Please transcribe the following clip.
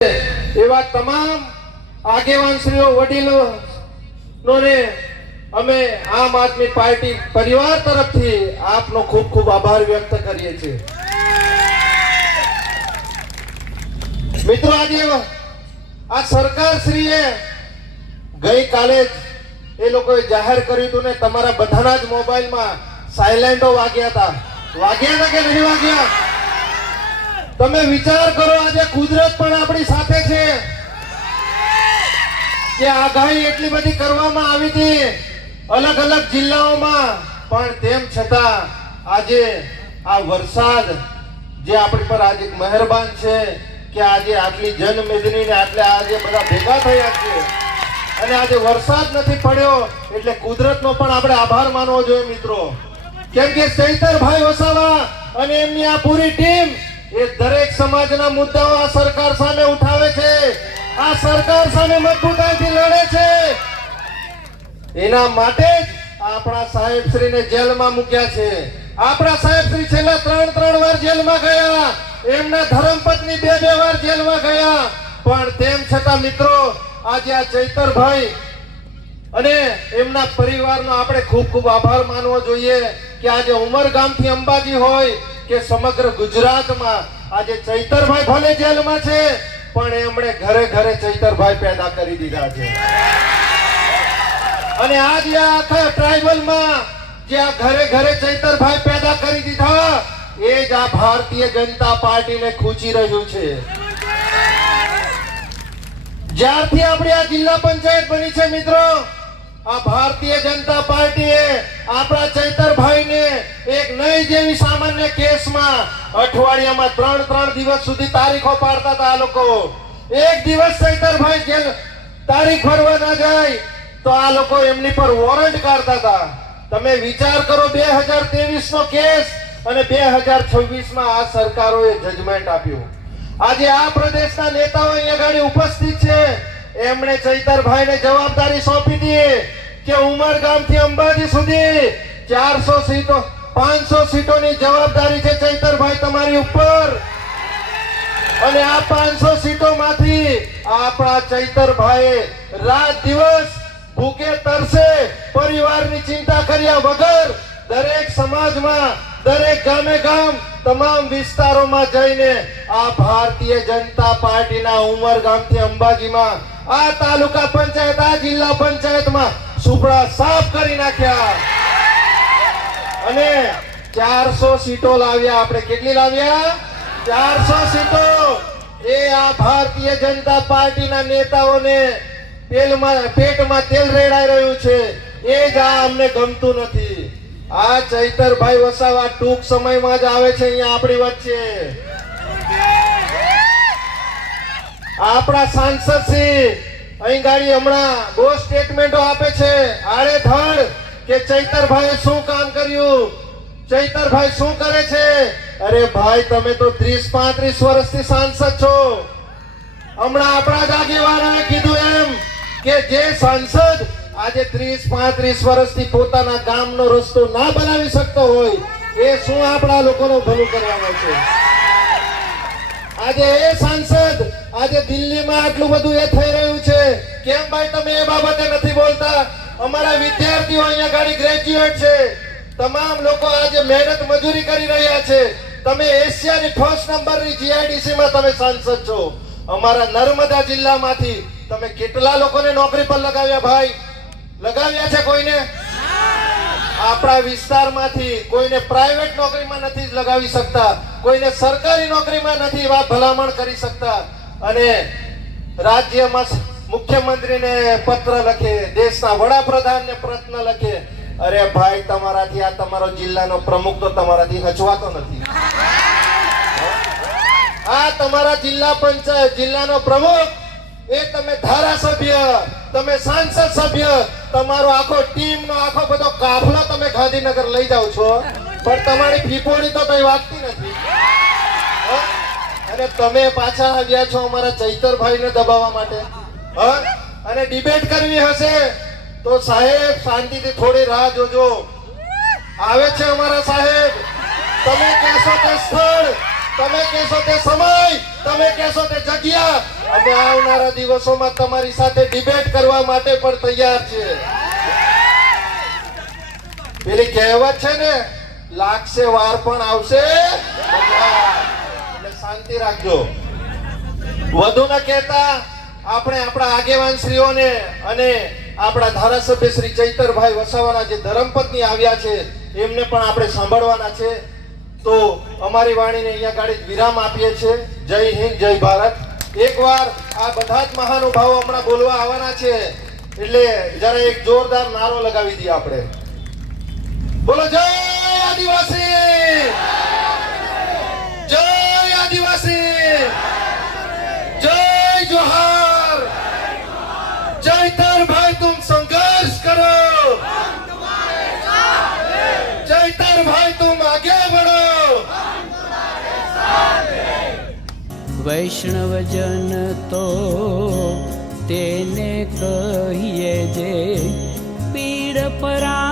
એવા તમામ આગેવાનશ્રીઓ વડીલોને અમે આમ આદમી પાર્ટી પરિવાર તરફથી આપનો ખૂબ ખૂબ આભાર વ્યક્ત કરીએ છીએ। મિત્રો, આજે આ સરકારશ્રીએ ગઈકાલે જ એ લોકોએ જાહેર કર્યું હતું ને તમારા બધાના જ મોબાઈલમાં સાયલેન્ટો વાગ્યા હતા કે નહીં વાગ્યા? તમે વિચાર કરો, આજે કુદરત પણ આપણી સાથે છે કે આગાહી એટલી બધી કરવામાં આવી હતી અલગ અલગ જિલ્લાઓમાં, પણ તેમ છતાં આજે આ વરસાદ જે આપણી પર આજે મહેરબાન છે કે આજે આટલી જનમેદની ને આજે બધા ભેગા થયા છે અને આજે વરસાદ નથી પડ્યો, એટલે કુદરતનો પણ આપણે આભાર માનવો જોઈએ મિત્રો। કેમ કે ચૈતરભાઈ વસાવા અને એમની આ પૂરી ટીમ એ દરેક સમાજના મુદ્દાઓ આ સરકાર સામે ઉઠાવે છે, આ સરકાર સામે મજબૂતાઈથી લડે છે। એના માટે જ આપણા સાહેબશ્રીને જેલમાં મૂક્યા છે। આપણા સાહેબશ્રી છેલ્લા ત્રણ વાર જેલમાં ગયા, એમના ધર્મપત્ની બે વાર જેલમાં ગયા, પણ તેમ છતાં મિત્રો આજે આ ચૈતરભાઈ અને એમના પરિવારનો આપણે ખૂબ ખૂબ આભાર માનવો જોઈએ કે આજે ઉમરગામથી અંબાજી હોય કે સમગ્ર ગુજરાતમાં આજે ચૈતરભાઈ ભલે જેલમાં છે પણ એમણે ઘરે ઘરે ચૈતરભાઈ પેદા કરી દીધા છે। અને આજે આખા ટ્રાઇબલમાં જે આ ઘરે ઘરે ચૈતરભાઈ પેદા કરી દીધા એ જ આ ભારતીય જનતા પાર્ટીને ખૂંચી રહ્યું છે। જ્યારથી આપણી આ જિલ્લા પંચાયત બની છે મિત્રો, આ ભારતીય જનતા પાર્ટીએ આપણા ચૈતરભાઈને એક નહીં જેવી સામાન્ય કેસમાં અઠવાડિયામાં 3 દિવસ સુધી તારીખો પાડતા હતા આ લોકો। એક દિવસ ચૈતરભાઈ જેલ તારીખ ભરવા ના જાય તો આ લોકો એમની પર વોરંટ કાઢતા હતા। તમે વિચાર કરો, 2023 નો કેસ અને 2026 માં આ સરકારોએ જજમેન્ટ આપ્યું। આજે આ પ્રદેશના નેતાઓ અહીંયા ગાડી ઉપસ્થિત છે, એમણે ચૈતરભાઈને જવાબદારી સોંપી દીધી કે ઉમરગામથી અંબાજી સુધી 400 સીટો 500 સીટોની જવાબદારી છે ચૈતરભાઈ તમારી ઉપર, અને આ 500 સીટોમાંથી આપણા ચૈતરભાઈએ રાત દિવસ ભૂખે તરસે પરિવારની ચિંતા કર્યા વગર દરેક સમાજમાં, દરેક ગામે ગામ, તમામ વિસ્તારોમાં જઈને આ ભારતીય જનતા પાર્ટીના ઉમરગામથી અંબાજીમાં આ તાલુકા પંચાયત, આ જિલ્લા પંચાયતમાં સુપડા સાફ કરી નાખ્યા અને 400 સીટો લાવ્યા। આપણે કેટલી લાવ્યા? 400 સીટો। એ આ ભારતીય જનતા પાર્ટીના નેતાઓને પેટમાં તેલ રેડાઈ રહ્યું છે, એ જ આ અમને ગમતું નથી। આ ચૈતરભાઈ વસાવા ટૂંક સમયમાં જ આવે છે અહીંયા આપણી વચ્ચે। આપણા સાંસદ શ્રી અહીં ગાડી હમણાં બહુ સ્ટેટમેન્ટો આપે છે આડેધડ કે ચૈતરભાઈ શું કામ કર્યું, ચૈતરભાઈ શું કરે છે। અરે ભાઈ, તમે તો 30-35 વર્ષથી સાંસદ છો। હમણાં આપણા જ આગેવાનોએ કીધું એમ કે જે સાંસદ આજે 30-35 વર્ષથી પોતાના ગામનો રસ્તો ના બનાવી શકતો હોય એ શું આપણા લોકોનું ભલું કરવાનો છે। આજે એ સાંસદ આજે દિલ્હીમાં આટલું બધું એ થઈ રહ્યું છે, કેમ ભાઈ તમે એ બાબતે નથી બોલતા? અમારા વિદ્યાર્થીઓ અહીંયા ગાડી ગ્રેજ્યુએટ છે, તમામ લોકો આજે મહેનત મજૂરી કરી રહ્યા છે। તમે એશિયાની ફર્સ્ટ નંબરની જીઆઈડીસી માં તમે સાંસદ છો। અમારા નર્મદા જિલ્લામાંથી તમે કેટલા લોકોને નોકરી પર લગાવ્યા ભાઈ? લગાવ્યા છે કોઈને? આપણા વિસ્તારમાંથી કોઈને પ્રાઇવેટ નોકરીમાં નથી લગાવી શકતા, કોઈને સરકારી નોકરીમાં નથી ભલામણ કરી શકતા, અને રાજ્યમાં મુખ્યમંત્રીને પત્ર લખે, દેશના વડાપ્રધાનને પ્રશ્ન લખે। અરે ભાઈ, તમારાથી આ તમારો જિલ્લાનો પ્રમુખ તો તમારાથી હચવાતો નથી। આ તમારા જિલ્લા પંચાયત જિલ્લાનો પ્રમુખ, એ તમે ધારાસભ્ય, તમે સાંસદ સભ્ય, તમારો આખો ટીમનો આખો બધો કાફલો તમે ગાંધીનગર લઈ જાઓ છો, પણ તમારી ફીફોડી તો કઈ વાગતી નથી। અને તમે પાછા આવ્યા છો અમારા ચૈતરભાઈને દબાવવા માટે। અને ડિબેટ કરવી હશે તો સાહેબ શાંતિથી થોડી રાહ જોજો, આવે છે અમારા સાહેબ। તમે કહેશો તે સ્થળ, તમે કહેશો તે સમય, તમે કહેશો તે જગ્યા અમે આવનારા દિવસોમાં તમારી સાથે ડિબેટ કરવા માટે પણ તૈયાર છે. પેલી કહેવત છે ને, લાગશે વાર પણ આવશે બદલાવ. એટલે શાંતિ રાખજો. વધુ ન કહેતા આપણે આપણા આગેવાન શ્રીઓને અને આપણા ધારાસભ્ય શ્રી ચૈતરભાઈ વસાવાના જે ધર્મપત્ની આવ્યા છે એમને પણ આપણે સાંભળવાના છે. તો અમારી વાણીને અહીંયા ગાડી વિરામ આપીએ છીએ. જય હિન્દ, જય ભારત. એકવાર આ બધા જ મહાનુભાવો હમણાં બોલવા આવવાના છે એટલે જરા એક જોરદાર નારો લગાવી દઈએ આપણે. બોલો જય આદિવાસી, જય આદિવાસી, જય जोहार. चैतर भाई तुम संघर्ष करो, चैतर भाई तुम आगे बढ़ो. वैष्णवजन तो तेने कहिए जे पीड़ परा